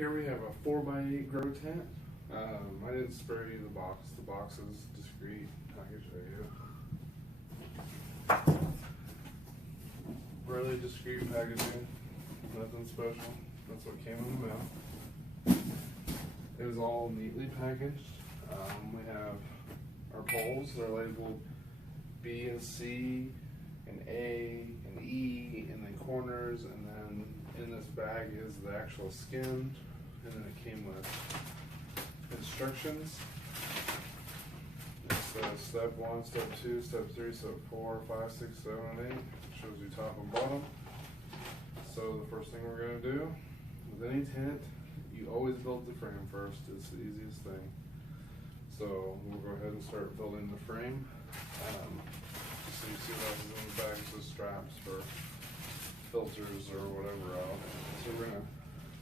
Here we have a 4x8 grow tent. I didn't spray the box. The box is discreet package right here. Really discreet packaging. Nothing special. That's what came in the mail. It was all neatly packaged. We have our poles. They're labeled B and C and A and E, and then corners, and then in this bag is the actual skin, and then it came with instructions. It's step 1, step 2, step 3, step 4, 5, 6, 7, and 8. It shows you top and bottom. So the first thing we're going to do with any tent, you always build the frame first. It's the easiest thing. So we'll go ahead and start building the frame. So you see that is in the back, the straps for filters or whatever else. So we're going to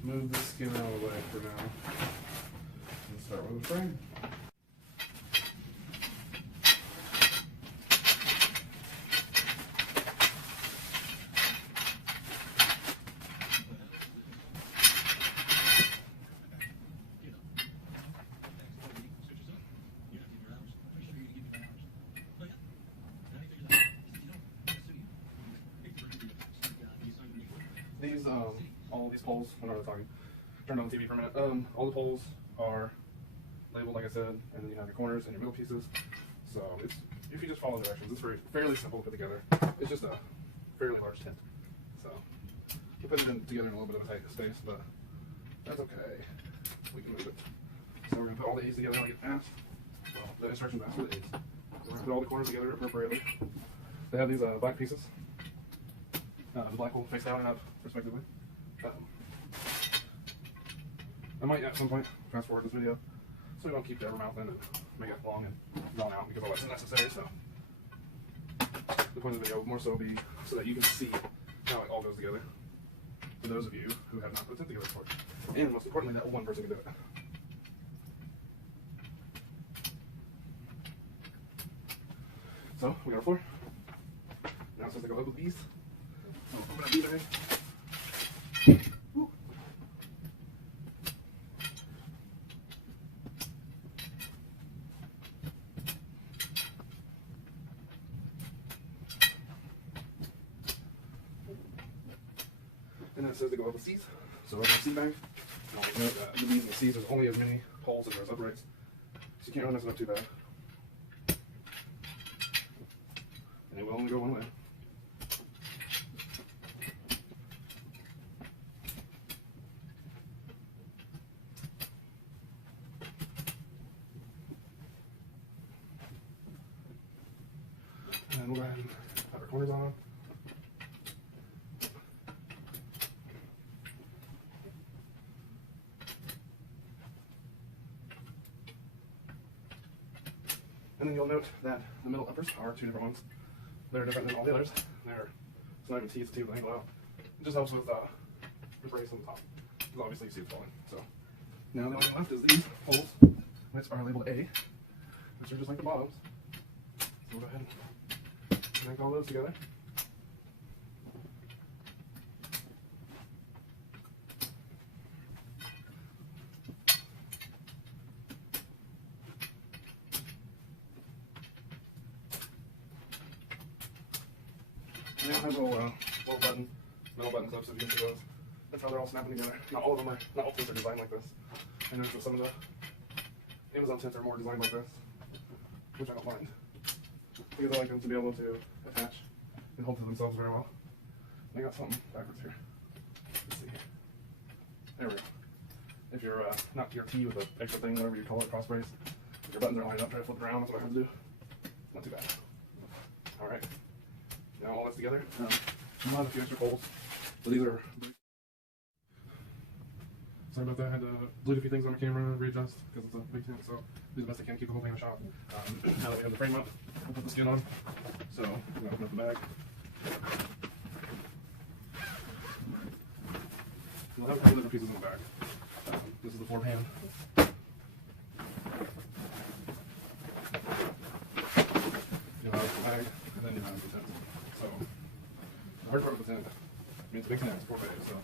move the skin out of the way for now and start with the frame. These, all these poles, I know what I'm talking, turned on the TV for a minute. All the poles are labeled, like I said, and then you have your corners and your middle pieces. So it's, if you just follow the directions, it's fairly simple to put together. It's just a fairly large tent. So you put it together in a little bit of a tight space, but that's okay. We can move it. So we're going to put all the A's together like it passed. Well, the instructions ask for the A's. We're going to put all the corners together appropriately. They have these black pieces. The black will face down and up, respectively. I might at some point fast forward this video so we don't keep the mouth in and make it long and drawn out, because otherwise it's unnecessary. So the point of the video will more so be so that you can see how it all goes together, for those of you who have not put it together before. And most importantly, that one person can do it. So we got our floor. Now it says to go up with these. So open up eBay. And then it says to go up with C's. So over the C bag. The B's and the C's, there's only as many holes as there's uprights. So you can't run this up too bad. And it will only go one way. And we'll go ahead and have our corners on. And then you'll note that the middle uppers are two different ones. They're different than all the others. It's not even T, it's T with an angle out. It just helps with the brace on the top, because obviously you see it falling. So now the only thing left is these holes, which are labeled A, which are just like the bottoms. So we'll go ahead and connect all those together. And they all have little metal button clips, if you can see those. That's how they're all snapping together. Not all tents are designed like this. I noticed that some of the Amazon tents are more designed like this, which I don't mind, because I like them to be able to attach and hold to themselves very well. I got something backwards here. Let's see here. There we go. If you're not your T with an extra thing, whatever you call it, cross brace, if your buttons are lined up, try to flip it around. That's what I have to do. Not too bad. All right. Now all that's together. We'll have a few extra poles. So these are. Sorry about that. I had to delete a few things on the camera and readjust because it's a big tent. So do the best I can to keep the whole thing in the shot. Now that we have the frame up, we'll put the skin on. So I'm gonna open up the bag. We'll have a couple different pieces in the bag. This is the floor pan. You'll have the bag, and then you'll have the tent. So the hard part of the tent mean, it's a big tent, it's 4x8, so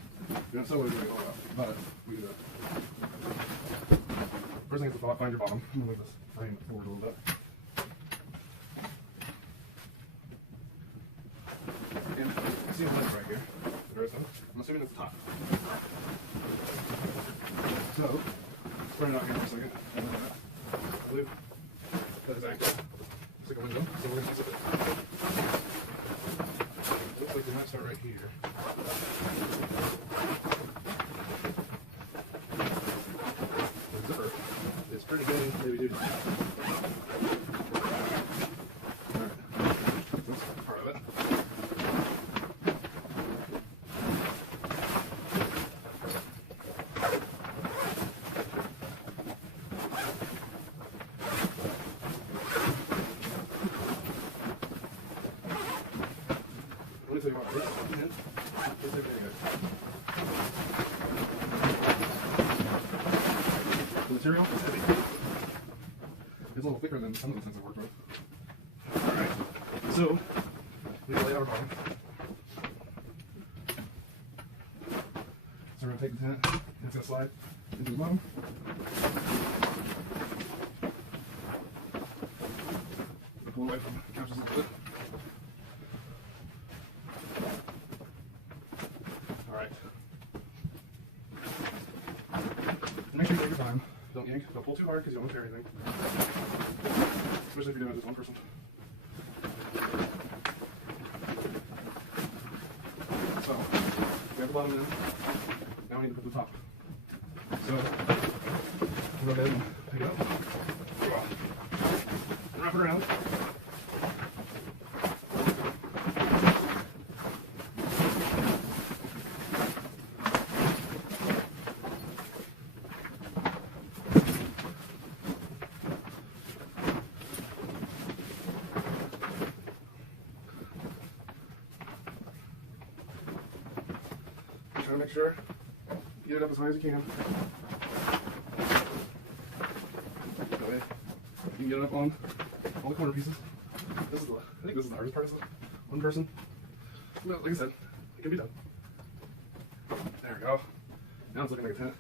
you're not so worried about all that, but we can do it. First thing is to find your bottom. I'm going to move this frame forward a little bit. And I see a lens right here. There is one. I'm assuming it's the top. So, let's burn it out here for a second. I believe that is accurate. It's like a window, so we're going to use it. Looks like we might start right here. The zipper is pretty good. Maybe do. Alright. That's part of it. Let me tell you what, this is very good. The material is heavy. It's a little thicker than some of the things I've worked with. Alright, so we lay out our bottom. So we're going to take the tent, and it's going to slide into the bottom. Pull away from the couches a little bit. Alright. Make sure you take your time. Don't yank. Don't pull too hard because you don't want to tear anything. Especially if you're doing it as one person. So, we have the bottom in. Now we need to put the top. So, we'll go ahead and pick it up. And wrap it around. Try to make sure you get it up as high as you can. That way you can get it up on all the corner pieces. This is I think this is the hardest part, is one person. But like I said, it can be done. There we go. Now it's looking like a tent.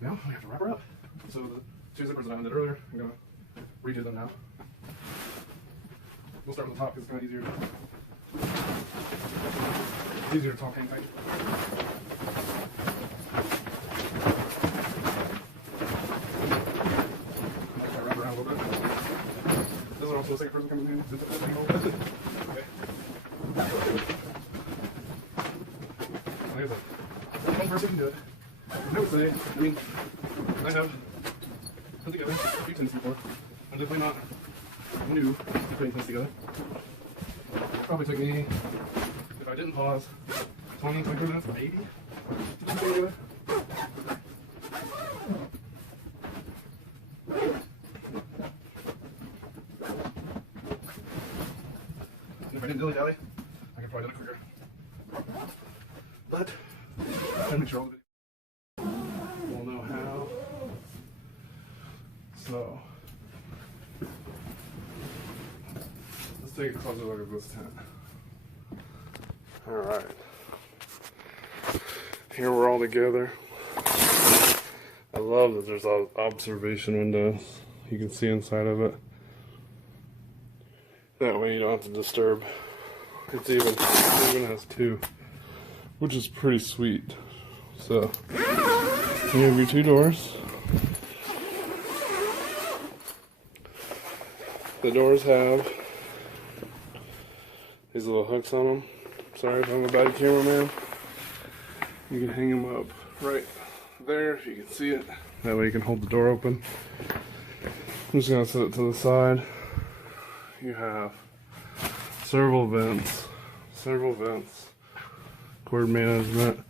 Now we have to wrap her up. So the two zippers that I undid earlier, I'm going to redo them now. We'll start with the top because it's kind of easier. It's easier to talk hang tight. Wrap around a little bit. This is also the second person coming in. Okay. Like I said, one person can do it. I would say, I mean, I have put together a few tents before. I'm definitely not new to putting tents together. It probably took me, if I didn't pause, 20, 20 minutes, maybe, to put it together. And if I didn't dilly-dally, I could probably do it quicker. But, I gotta make sure all the videos will know how. So, let's take a closer look at this tent. Alright. Here we're all together. I love that there's observation windows. You can see inside of it. That way you don't have to disturb. It even has two, which is pretty sweet. So, you have your two doors. The doors have these little hooks on them. Sorry if I'm a bad cameraman. You can hang them up right there if you can see it. That way you can hold the door open. I'm just going to set it to the side. You have several vents, cord management.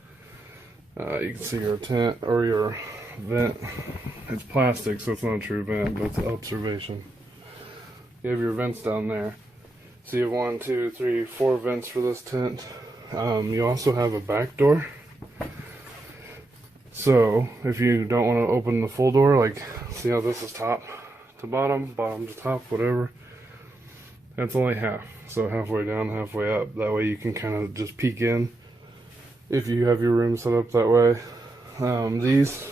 You can see your tent or your vent. It's plastic, so it's not a true vent, but it's observation. You have your vents down there. So you have 1, 2, 3, 4 vents for this tent. You also have a back door. So if you don't want to open the full door, like see how this is top to bottom, bottom to top, whatever. That's only half, so halfway down, halfway up. That way you can kind of just peek in if you have your room set up that way. These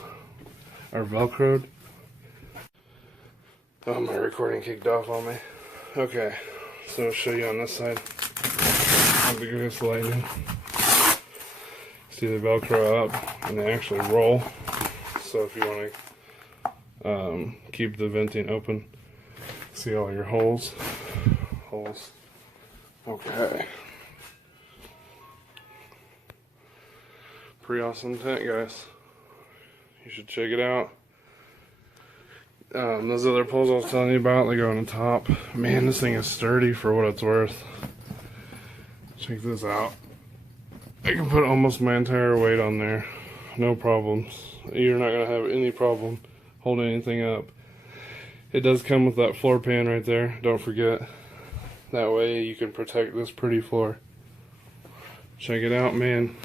are Velcroed. Oh, my recording kicked off on me. Okay, so I'll show you on this side. How big is the lighting? See, they Velcro up and they actually roll. So if you want to keep the venting open, see all your holes. Okay. Pretty awesome tent, guys. You should check it out. Those other poles I was telling you about, they go on the top. Man, this thing is sturdy for what it's worth. Check this out. I can put almost my entire weight on there. No problems. You're not going to have any problem holding anything up. It does come with that floor pan right there. Don't forget. That way you can protect this pretty floor. Check it out, man.